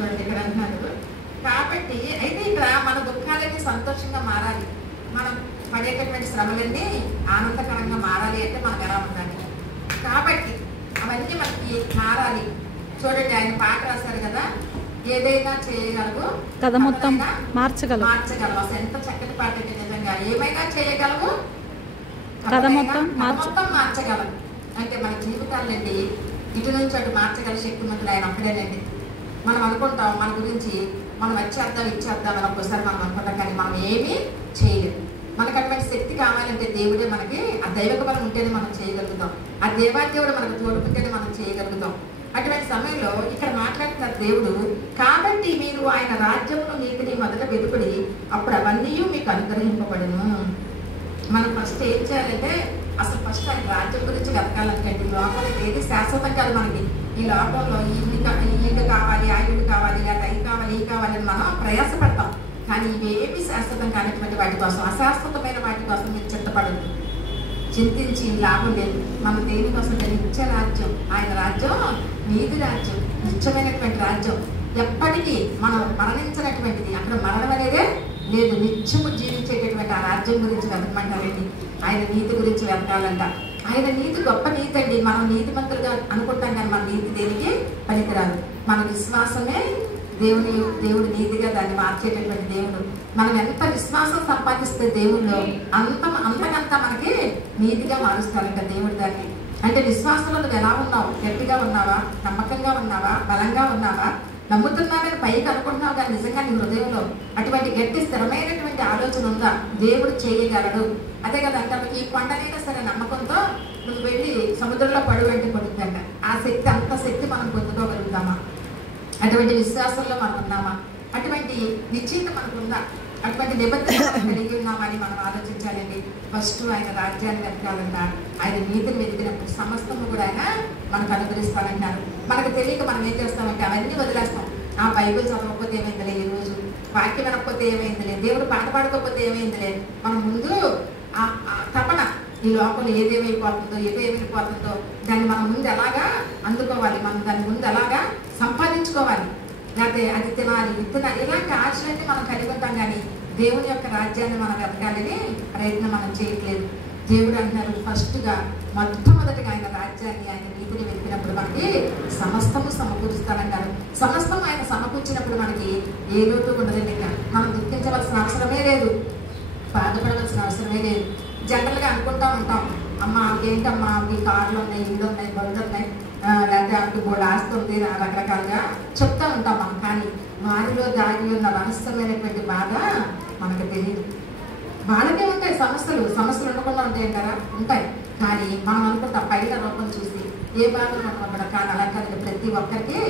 చూడండి ఇక్కడ అంటున్నారు. కాబట్టి అయితే ఇక్కడ మన దుఃఖాలన్నీ సంతోషంగా మారాలి, మనం పడేటటువంటి శ్రమలన్నీ ఆనందకరంగా మారాలి అంటే మనకు ఎలా ఉండాలి. కాబట్టి అవన్నీ మనకి మారాలి. చూడండి ఆయన పాట రాశారు కదా, ఏదైనా చేయగలవు కథ మొత్తం మార్చగలవు. అసలు ఎంత చక్కటి పాట అంటే నిజంగా. ఏమైనా చేయగలవు, కథ మొత్తం మార్చగలవు. అంటే మన జీవితాలండి ఇటు నుంచి అటు మార్చగల శక్తిమంతుడు ఆయన ఒక్కడేనండి. మనం అనుకుంటాం మన గురించి మనం ఇచ్చేద్దాం అని ఒక్కోసారి మనం అనుకుంటాం, కానీ మనం ఏమీ చేయలేము. మనకు అటువంటి శక్తి కావాలంటే దేవుడే మనకి ఆ దైవిక బలం ఉంటేనే మనం చేయగలుగుతాం. ఆ దేవాదేవుడు మనకు తోడుకుంటేనే మనం చేయగలుగుతాం. అటువంటి సమయంలో ఇక్కడ మాట్లాడుతున్న దేవుడు, కాబట్టి మీరు ఆయన రాజ్యమును నీతిని మొదట వెతుకుడి, అప్పుడు అవన్నీ మీకు అనుగ్రహింపబడును. మనం ఫస్ట్ ఏం చేయాలంటే అసలు ఫస్ట్ ఆయన రాజ్యం గురించి వెతకాలంటే లోకంలో ఏది శాశ్వతం కాదు. మనకి ఈ లోకంలో ఈ ఇల్లు కావాలి, ఆ ఇల్లు కావాలి, లేదా అవి కావాలి, ఈ కావాలి అని మనం ప్రయాసపడతాం. కానీ ఇవేమి శాశ్వతం కానిటువంటి వాటి కోసం, అశాశ్వతమైన వాటి కోసం మీరు చింతపడదు, చింతించి లాభం లేదు. మనం దేనికోసం నిత్య రాజ్యం, ఆయన రాజ్యం నీతి రాజ్యం, నిత్యమైనటువంటి రాజ్యం, ఎప్పటికీ మనం మరణించినటువంటిది, అక్కడ మరణం అనేదే లేదు, నిత్యము జీవించేటటువంటి ఆ రాజ్యం గురించి వెతకమంటారండి. ఆయన నీతి గురించి వెతకాలంట. ఆయన నీతి గొప్ప నీతి అండి. మనం నీతిమంతులుగా అనుకుంటాం కానీ మన నీతి దేనికి పనికిరాదు. మన విశ్వాసమే దేవుడు నీతిగా దాన్ని మార్చేటటువంటి దేవుడు. మనం ఎంత విశ్వాసం సంపాదిస్తే దేవుళ్ళు అంతకంతా మనకి నీతిగా మారుస్తారంట దేవుడు దాన్ని. అంటే విశ్వాసంలో నువ్వు ఎలా ఉన్నావు, గట్టిగా ఉన్నావా, నమ్మకంగా ఉన్నావా, బలంగా ఉన్నావా, నమ్ముతున్నానని పైకి అనుకుంటున్నావు కానీ నిజంగా నీ హృదయంలో అటువంటి గట్టి స్థిరమైనటువంటి ఆలోచన ఉందా, దేవుడు చేయగలడు. అదే కదా అంటారు, ఈ కొండనైనా సరే నమ్మకంతో నువ్వు వెళ్ళి సముద్రంలో పడు అంటే పడుతుందంట. ఆ శక్తి, అంత శక్తి మనం పొందుకోగలుగుతామా, అటువంటి విశ్వాసంలో మనం ఉన్నామా, అటువంటి నిశ్చయిత మనకు ఉందా, అటువంటి నిబద్ధత కలిగి ఉన్నామా అని మనం ఆలోచించాలండి. ఫస్ట్ ఆయన రాజ్యాన్ని వెతకాలంట. ఆయన నీతిని వెతికినప్పుడు సమస్తము కూడా ఆయన మనకు అనుగ్రహిస్తానంటారు. మనకు తెలియక మనం ఏం చేస్తామంటే అవన్నీ వదిలేస్తాం. ఆ బైబిల్ చదవకపోతే ఏమైందిలే, ఈ రోజు వాక్యం వినకపోతే ఏమైందిలే, దేవుడు పాట పాడుకోకపోతే ఏమైందిలే, మనం ముందు ఆ తపన ఈ లోపల ఏదేమైపోతుందో దాన్ని మనం ముందు ఎలాగా అందుకోవాలి, మనం దాని ముందు ఎలాగా సంపాదించుకోవాలి, లేకపోతే అది తినాలి ఇలాంటి ఆశలన్నీ మనం కలిగి ఉంటాం. కానీ దేవుని యొక్క రాజ్యాన్ని మనం వెతకాలని ప్రయత్నం మనం చేయట్లేదు. దేవుడు అంటున్నారు ఫస్ట్గా మొట్టమొదటిగా ఆయన రాజ్యాన్ని, ఆయన నీతిని వెతికినప్పుడు మనకి సమస్తము సమకూరుస్తానంటారు. సమస్తం ఆయన సమకూర్చినప్పుడు మనకి ఏ లోటు ఉండదండి. మనం దుఃఖించవలసిన అవసరమే లేదు, బాధపడవలసిన అవసరమే లేదు. జనరల్గా అనుకుంటా ఉంటాం, అమ్మ ఏంటమ్మా ఈ కార్లు ఉన్నాయి, ఇల్లు ఉన్నాయి, బండ్లు ఉన్నాయి, లేకపోతే అప్పుడు బోర్డు ఆస్తుంది, రకరకాలుగా చెప్తా ఉంటాం మనం. కానీ వారిలో దాగి ఉన్న రహస్యమైనటువంటి బాధ మనకు తెలియదు. వాళ్ళకే ఉంటాయి సమస్యలు ఉండకుండా ఉంటాయి కదా, ఉంటాయి. కానీ మనం అనుకుంటాం పైన రూపం చూసి ఏ బాధలు అనుకుంటాం, కానీ అలా కాదు. ప్రతి ఒక్కరికి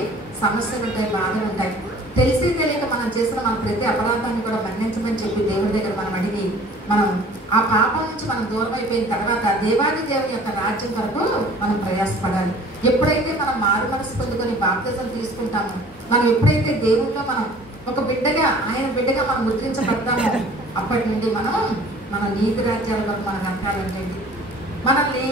సమస్యలు ఉంటాయి, బాధలు ఉంటాయి. తెలిసి తెలియక మనం చేసిన మన ప్రతి అపరాధాన్ని కూడా మన్నించమని చెప్పి దేవుడి దగ్గర మనం అడిగి, మనం ఆ పాపం నుంచి మనం దూరం అయిపోయిన తర్వాత దేవాది దేవుని యొక్క రాజ్యం కొరకు మనం ప్రయాసపడాలి. ఎప్పుడైతే మనం మారు మనసు పొందుకొని బాప్తిజం తీసుకుంటామో, మనం ఎప్పుడైతే దేవుడిలో మనం ఒక బిడ్డగా, ఆయన బిడ్డగా మనం ముద్రించబడతామో, అప్పటి నుండి మన నీతి రాజ్యాల వరకు మనం అంటారంటే మనల్ని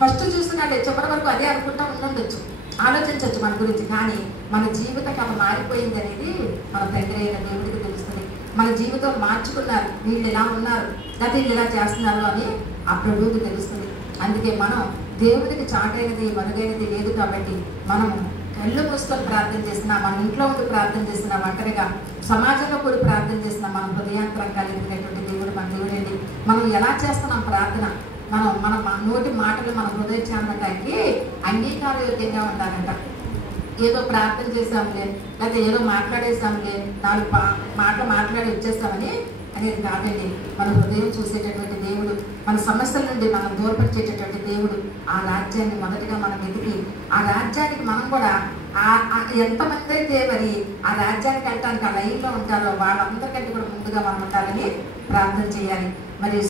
ఫస్ట్ చూస్తున్నట్టే చివరి వరకు అదే అనుకుంటా ఉండొచ్చు, ఆలోచించవచ్చు మన గురించి. కానీ మన జీవితం కథ మారిపోయింది అనేది మన తండ్రి అయిన దేవుడికి తెలుస్తుంది. మన జీవితం మార్చుకున్నారు, వీళ్ళు ఇలా ఉన్నారు, లేకపోతే వీళ్ళు ఇలా చేస్తున్నారు అని ఆ ప్రభువుకి తెలుస్తుంది. అందుకే మనం దేవుడికి చాటైనది మరుగైనది లేదు. కాబట్టి మనం కళ్ళు మూసుకొని ప్రార్థన చేసినా, మన ఇంట్లో ఉండి ప్రార్థన చేసినా, ఒంటరిగా సమాజంలో కూడి ప్రార్థన చేసినా, మన హృదయాంతరం కలిగినటువంటి దేవుడు మన దేవుడండి. మనం ఎలా చేస్తున్నాం ప్రార్థన, మన నోటి మాటలు మన హృదయ చాందటానికి అంగీకారయోగ్యంగా ఉండాలంట. ఏదో ప్రార్థన చేసాంలే, లేకపోతే ఏదో మాట్లాడేసాంలే, 4 మాటలు మాట్లాడి వచ్చేస్తామని అనేది కాదండి. మన హృదయం చూసేటటువంటి దేవుడు, మన సమస్యల నుండి మనం దూరపరిచేటటువంటి దేవుడు. ఆ రాజ్యాన్ని మొదటిగా మనం వెతికి, ఆ రాజ్యానికి మనం కూడా ఎంతమంది అయితే మరి ఆ రాజ్యానికి వెళ్ళటానికి ఆ లైన్లో ఉంటారో వాళ్ళందరికంటే కూడా ముందుగా మనం ఉండాలని ప్రార్థన చేయాలి. మరి